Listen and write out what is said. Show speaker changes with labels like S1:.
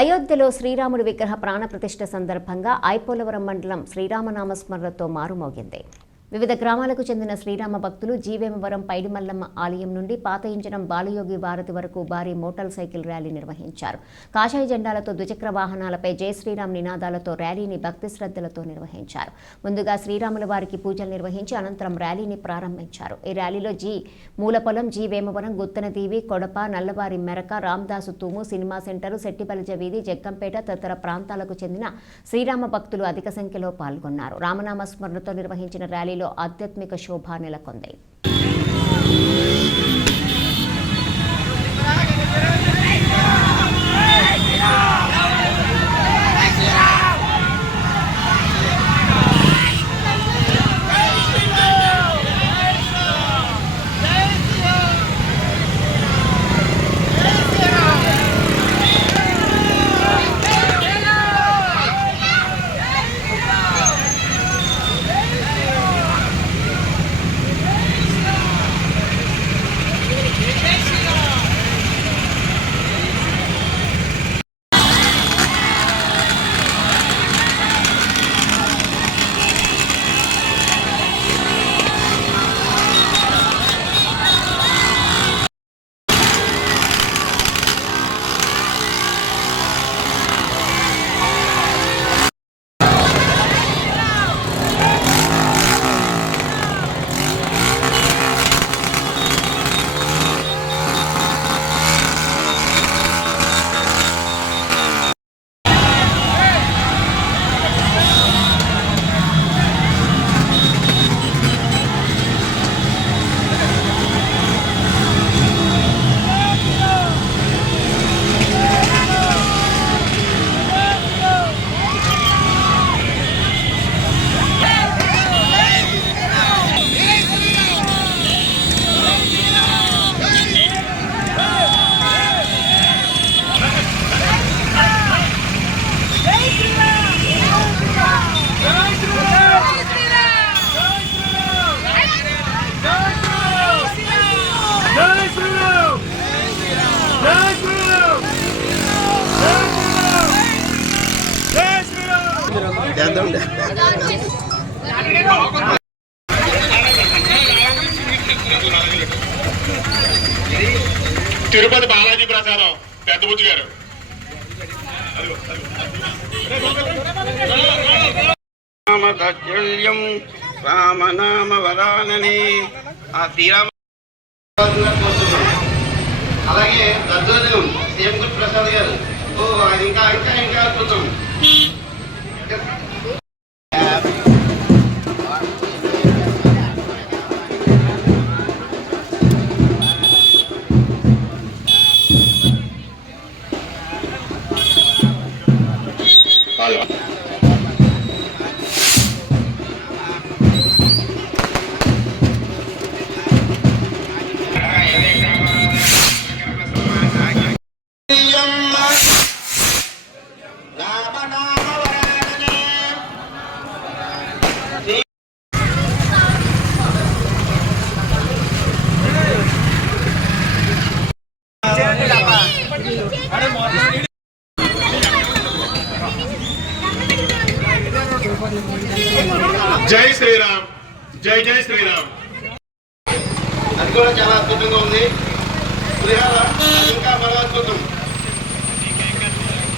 S1: అయోధ్యలో శ్రీరాముడి విగ్రహ ప్రాణప్రతిష్ఠ సందర్భంగా ఐపోలవరం మండలం శ్రీరామనామస్మరణతో మారుమోగింది. వివిధ గ్రామాలకు చెందిన శ్రీరామ భక్తులు జీవేమవరం పైడిమల్లమ్మ ఆలయం నుండి పాత ఇంజనం బాలయోగి భారతి వరకు భారీ మోటార్ సైకిల్ ర్యాలీ నిర్వహించారు. కాషాయ జెండాలతో ద్విచక్ర వాహనాలపై జై శ్రీరామ్ నినాదాలతో ర్యాలీని భక్తి శ్రద్ధలతో నిర్వహించారు. ముందుగా శ్రీరాముల వారికి పూజలు నిర్వహించి అనంతరం ర్యాలీని ప్రారంభించారు. ఈ ర్యాలీలో G Moolapolam G Vemavaram Guttanadeevi Kodapa Nallavari Meraka Ramadasu Thumu cinema centre Settibalija వీధి జగ్గంపేట తదితర ప్రాంతాలకు చెందిన శ్రీరామ భక్తులు అధిక సంఖ్యలో పాల్గొన్నారు. రామనామ స్మరణతో నిర్వహించిన ర్యాలీలో ఆధ్యాత్మిక శోభ నెలకొంది.
S2: తిరుపతి బాలాజీ ప్రసాదం పెద్ద బుద్ధి గారు.
S3: రామదజ్జల్యం రామనామ వరానని ఆ శ్రీరామ
S4: అలాగే దద్దోజనం సీఎం గురు ప్రసాద్ గారు. ఓ అది ఇంకా ఇంకా ఇంకా అద్భుతం.
S2: Olha. జై శ్రీరామ్. జై జై శ్రీరామ్.
S4: అది కూడా చాలా అద్భుతంగా ఉంది. పులిహార ఇంకా మరో అద్భుతం.